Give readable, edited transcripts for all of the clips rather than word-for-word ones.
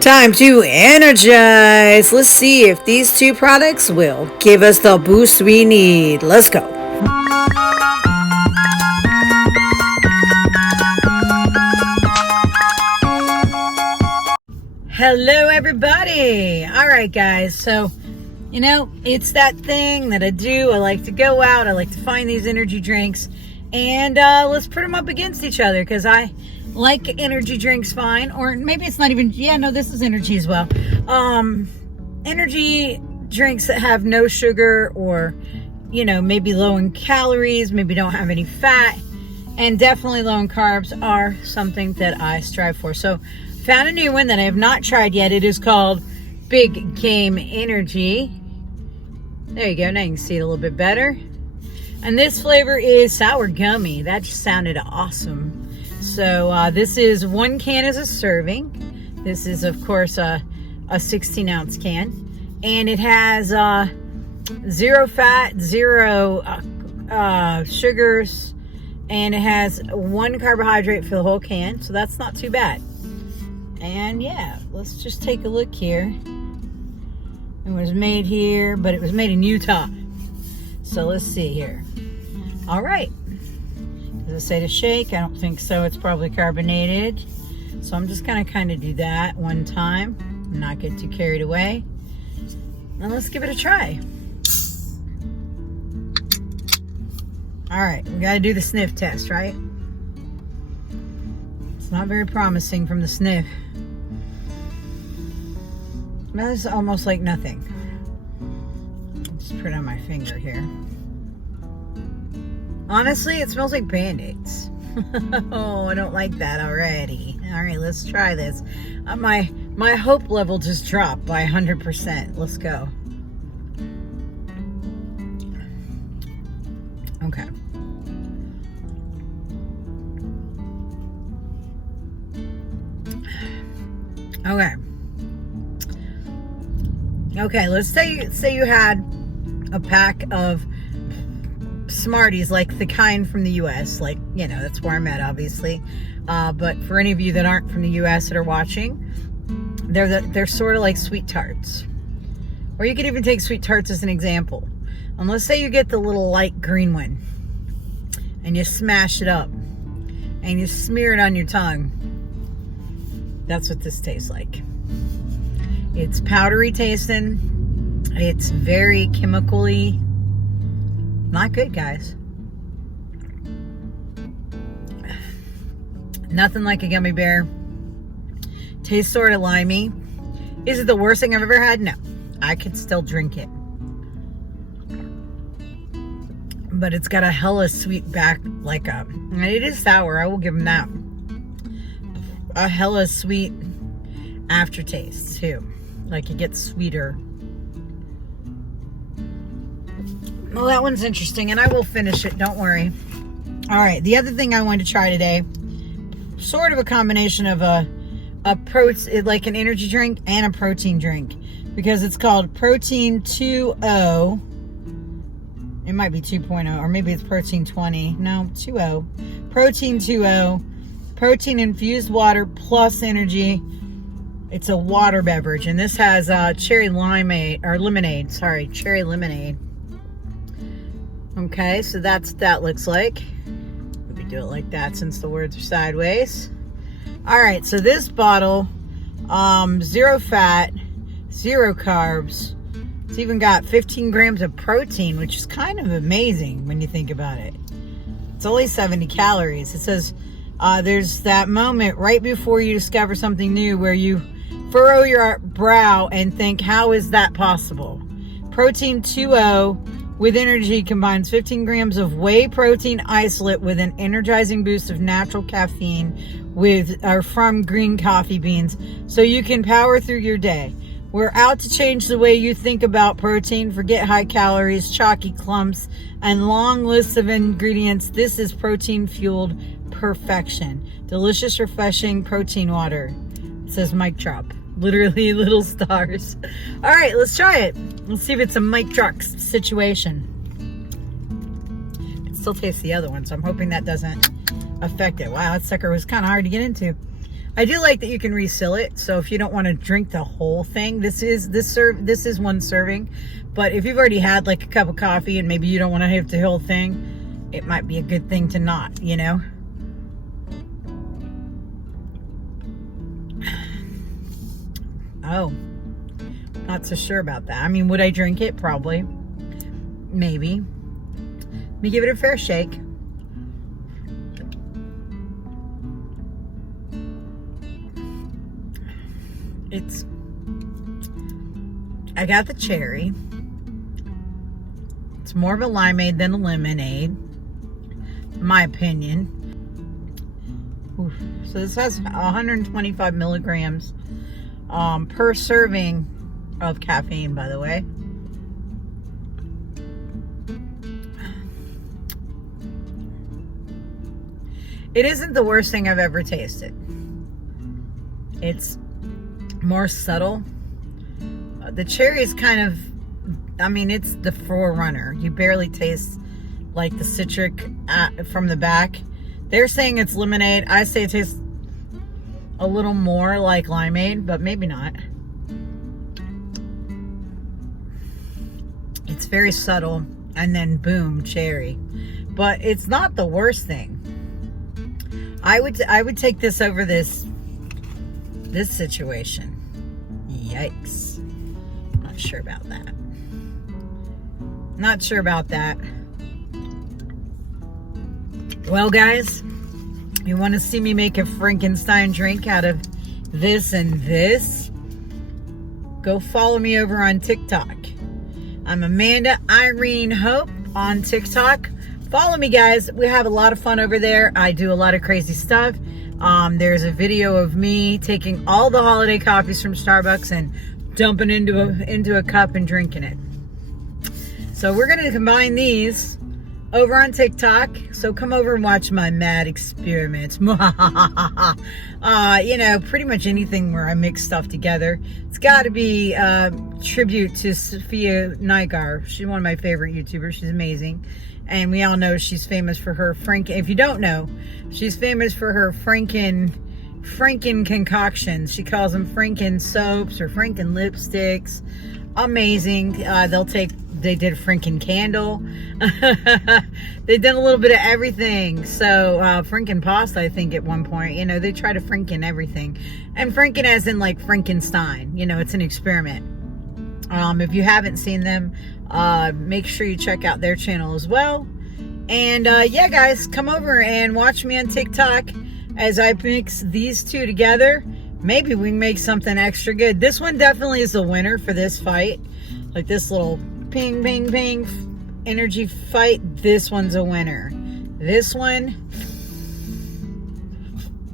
Time to energize. Let's see if these two products will give us the boost we need. Let's go. Hello, everybody. All right, guys. So, it's that thing that I do. I like to go out. I like to find these energy drinks. And let's put them up against each other because I like energy drinks fine. Or maybe it's not even, this is energy as well. Energy drinks that have no sugar or, maybe low in calories, maybe don't have any fat, and definitely low in carbs are something that I strive for. So found a new one that I have not tried yet. It is called Big Game Energy. There you go. Now you can see it a little bit better. And this flavor is sour gummy. That just sounded awesome. So this is 1 can as a serving. This is, of course, a 16-ounce can. And it has 0 fat, 0 sugars, and it has 1 carbohydrate for the whole can. So that's not too bad. And yeah, let's just take a look here. It was made here, but it was made in Utah. So let's see here. All right. Does it say to shake? I don't think so. It's probably carbonated. So I'm just going to kind of do that one time and not get too carried away. Now let's give it a try. All right. We got to do the sniff test, right? It's not very promising from the sniff. Smells almost like nothing. Just put it on my finger here. Honestly, it smells like Band-Aids. Oh, I don't like that already. All right, let's try this. My hope level just dropped by 100%. Let's go. Okay. Okay, let's say you had a pack of Smarties, like the kind from the U.S., like, that's where I'm at, obviously. But for any of you that aren't from the U.S. that are watching, they're sort of like Sweet Tarts. Or you could even take Sweet Tarts as an example. And let's say you get the little light green one, and you smash it up, and you smear it on your tongue. That's what this tastes like. It's powdery tasting. It's very chemically. Not good, guys. Nothing like a gummy bear. Tastes sort of limey. Is it the worst thing I've ever had? No. I could still drink it. But it's got a hella sweet back, and it is sour, I will give them that. A hella sweet aftertaste, too. Like, it gets sweeter. Well, that one's interesting, and I will finish it. Don't worry. All right, the other thing I wanted to try today, sort of a combination of like an energy drink and a protein drink, because it's called ProteinN2O. It might be 2.0, or maybe it's Protein 20. No, 2.0. ProteinN2O, protein infused water plus energy. It's a water beverage, and this has cherry lemonade. Okay, so that looks like. Let me do it like that since the words are sideways. All right, so this bottle, 0 fat, 0 carbs. It's even got 15 grams of protein, which is kind of amazing when you think about it. It's only 70 calories. It says there's that moment right before you discover something new where you furrow your brow and think, how is that possible? ProteinN2O with energy combines 15 grams of whey protein isolate with an energizing boost of natural caffeine from green coffee beans, so you can power through your day. We're out to change the way you think about protein. Forget high calories, chalky clumps, and long lists of ingredients. This is protein-fueled perfection. Delicious, refreshing protein water. It says mic drop. Literally little stars. All right, let's try it. Let's see if it's a mic drop situation. still taste the other one, so I'm hoping that doesn't affect it. Wow, that sucker was kind of hard to get into. I do like that you can refill it. So if you don't want to drink the whole thing, this is one serving. But if you've already had like a cup of coffee and maybe you don't want to have the whole thing, it might be a good thing to not, you know. Oh, not so sure about that. I mean, would I drink it? Probably. Maybe. Let me give it a fair shake. I got the cherry. It's more of a limeade than a lemonade, in my opinion. Oof. So this has 125 milligrams per serving of caffeine, by the way. It isn't the worst thing I've ever tasted. It's more subtle. The cherry is kind of, I mean, it's the forerunner. You barely taste like the citric from the back. They're saying it's lemonade. I say it tastes a little more like limeade, but maybe not. It's very subtle, and then boom, cherry. But it's not the worst thing. I would take this over this situation. Yikes. Not sure about that. Not sure about that. Well, guys, you want to see me make a Frankenstein drink out of this and this? Go follow me over on TikTok. I'm Amanda Irene Hope on TikTok. Follow me, guys. We have a lot of fun over there. I do a lot of crazy stuff. There's a video of me taking all the holiday coffees from Starbucks and dumping into a cup and drinking it. So we're going to combine these over on TikTok. So come over and watch my mad experiments. You know, pretty much anything where I mix stuff together. It's got to be tribute to Sophia Nygaard. She's one of my favorite YouTubers. She's amazing. And we all know she's famous for her if you don't know, she's famous for her Franken concoctions. She calls them Franken soaps or Franken lipsticks. Amazing. They did a Franken candle. They did a little bit of everything. So Franken pasta, I think at one point, you know, they try to Franken everything. And Franken as in like Frankenstein, you know, it's an experiment. If you haven't seen them, make sure you check out their channel as well. And yeah, guys, come over and watch me on TikTok as I mix these two together. Maybe we can make something extra good. This one definitely is the winner for this fight. Like this little ping, ping, ping energy fight. This one's a winner. This one,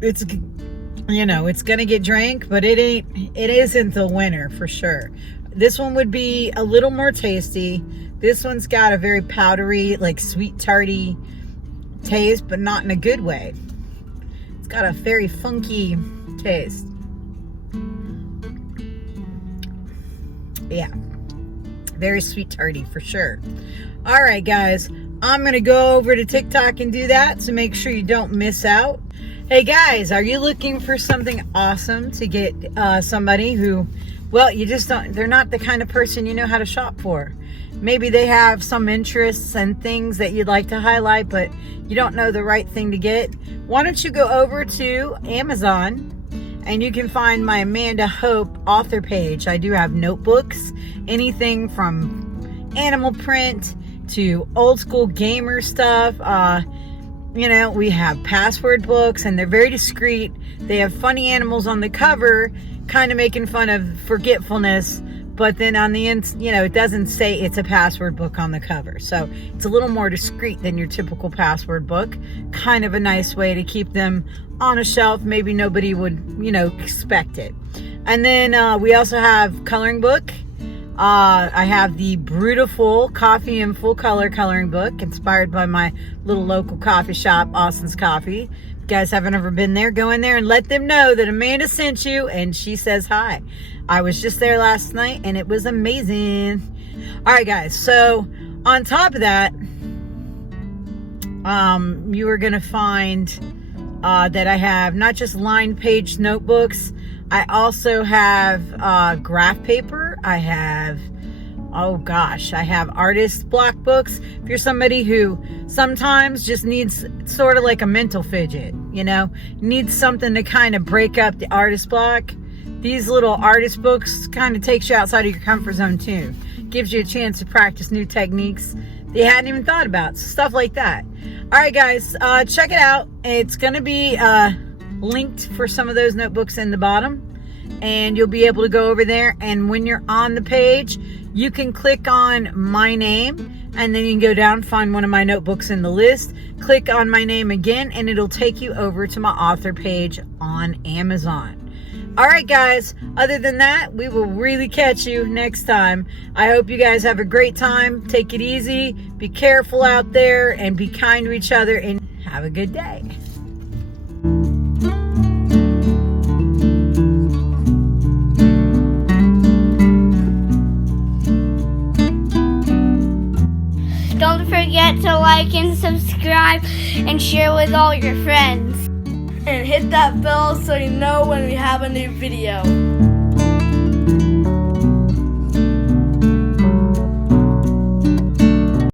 it's, you know, it's gonna get drank, but it isn't the winner for sure. This one would be a little more tasty. This one's got a very powdery, like sweet tarty taste, but not in a good way. It's got a very funky taste. Yeah, very sweet tarty for sure. All right, guys, I'm gonna go over to TikTok and do that, so make sure you don't miss out. Hey guys, are you looking for something awesome to get somebody who, well, you just don't, they're not the kind of person you know how to shop for. Maybe they have some interests and things that you'd like to highlight, but you don't know the right thing to get. Why don't you go over to Amazon and you can find my Amanda Hope author page. I do have notebooks, anything from animal print to old school gamer stuff. You know, we have password books and they're very discreet. They have funny animals on the cover, kind of making fun of forgetfulness, but then on the end, you know, it doesn't say it's a password book on the cover. So it's a little more discreet than your typical password book. Kind of a nice way to keep them on a shelf. Maybe nobody would, you know, expect it. And then we also have coloring book. I have the Brutiful Coffee in Full Color coloring book, inspired by my little local coffee shop, Austin's Coffee. If you guys haven't ever been there, go in there and let them know that Amanda sent you and she says hi. I was just there last night and it was amazing. All right, guys, so on top of that, you are gonna find that I have not just lined page notebooks. I also have graph paper. I have, oh gosh, I have artist block books. If you're somebody who sometimes just needs sort of like a mental fidget, you know, needs something to kind of break up the artist block, these little artist books kind of takes you outside of your comfort zone too. Gives you a chance to practice new techniques that you hadn't even thought about. So stuff like that. All right, guys, check it out. It's going to be linked for some of those notebooks in the bottom, and you'll be able to go over there, and when you're on the page you can click on my name, and then you can go down, find one of my notebooks in the list, click on my name again, and it'll take you over to my author page on Amazon. All right, guys, other than that, we will really catch you next time. I hope you guys have a great time. Take it easy, be careful out there, and be kind to each other, and have a good day. Don't forget to like and subscribe and share with all your friends. And hit that bell so you know when we have a new video.